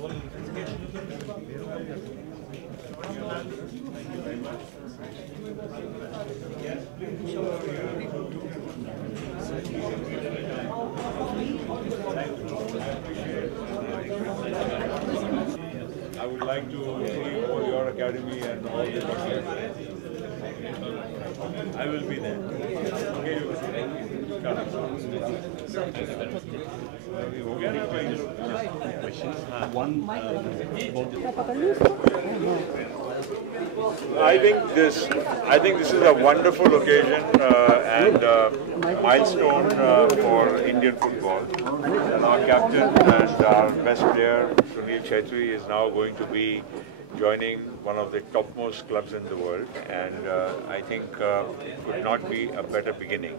I would like to see all your academy and all the coaches. I will be there. Okay, you I think this is a wonderful occasion and milestone for Indian football. And our captain and our best player, Sunil Chhetri, is now going to be joining one of the topmost clubs in the world, and I think it could not be a better beginning.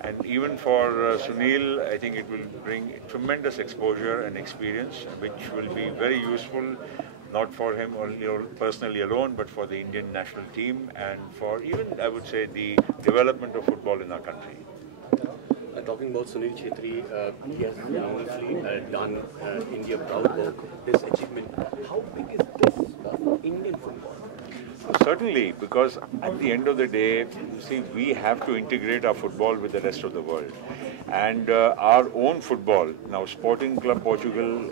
And even for Sunil, I think it will bring tremendous exposure and experience, which will be very useful, not for him personally alone, but for the Indian national team and for even, I would say, the development of football in our country. Talking about Sunil Chhetri, he has enormously done India proud work. This achievement, how big is this for Indian football? Certainly, because at the end of the day, you see, we have to integrate our football with the rest of the world. And our own football, now Sporting Club Portugal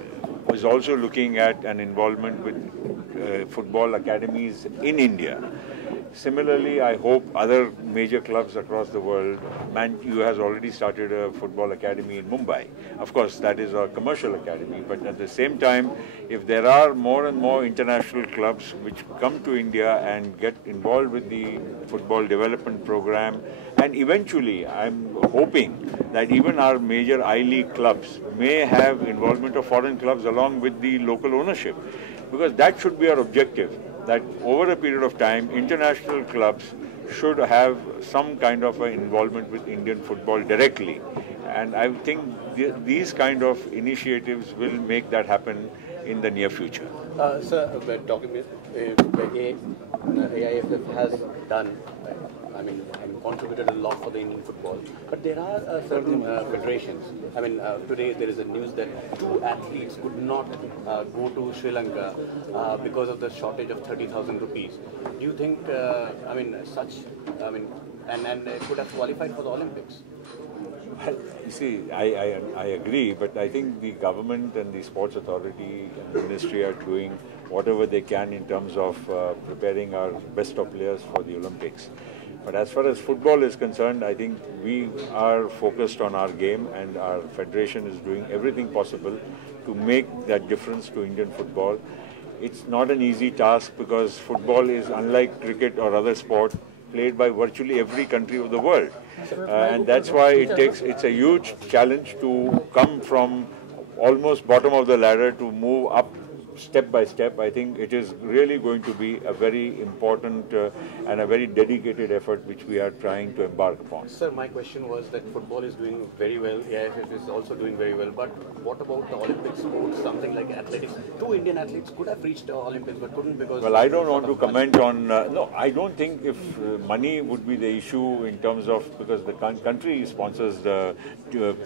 is also looking at an involvement with football academies in India. Similarly, I hope other major clubs across the world, Man U has already started a football academy in Mumbai. Of course, that is a commercial academy, but at the same time, if there are more and more international clubs which come to India and get involved with the football development program, and eventually, I'm hoping that even our major I-League clubs may have involvement of foreign clubs along with the local ownership, because that should be our objective. That over a period of time, international clubs should have some kind of an involvement with Indian football directly. And I think these kind of initiatives will make that happen in the near future. Sir, talking about AIFF has done, contributed a lot for the Indian football. But there are certain federations. Today there is a news that 2 athletes could not go to Sri Lanka because of the shortage of 30,000 rupees. Do you think, and could have qualified for the Olympics? Well, you see, I agree, but I think the government and the sports authority and the ministry are doing whatever they can in terms of preparing our best of players for the Olympics. But as far as football is concerned, I think we are focused on our game, and our federation is doing everything possible to make that difference to Indian football. It's not an easy task because football is, unlike cricket or other sport, played by virtually every country of the world. And that's why it's a huge challenge to come from almost bottom of the ladder to move up step by step. I think it is really going to be a very important and a very dedicated effort which we are trying to embark upon. Sir, my question was that football is doing very well, AIFF is also doing very well, but what about the Olympic sports, something like athletics? 2 Indian athletes could have reached the Olympics but couldn't because... Well, I don't want to comment on... no, I don't think if money would be the issue in terms of... because the country sponsors the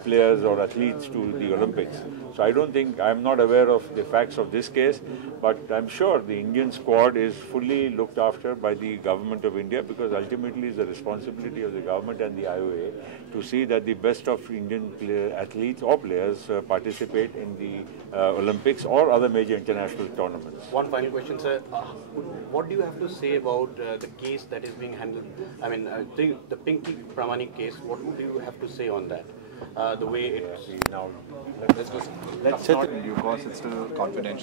players or athletes to the Olympics. So I don't think... I'm not aware of the facts of this case, but I'm sure the Indian squad is fully looked after by the government of India, because ultimately it's the responsibility of the government and the IOA to see that the best of Indian athletes or players participate in the Olympics or other major international tournaments. One final question, sir. What do you have to say about the case that is being handled? The Pinky Pramanik case, what would you have to say on that? The way it... Now, let's not, because it's still confidential.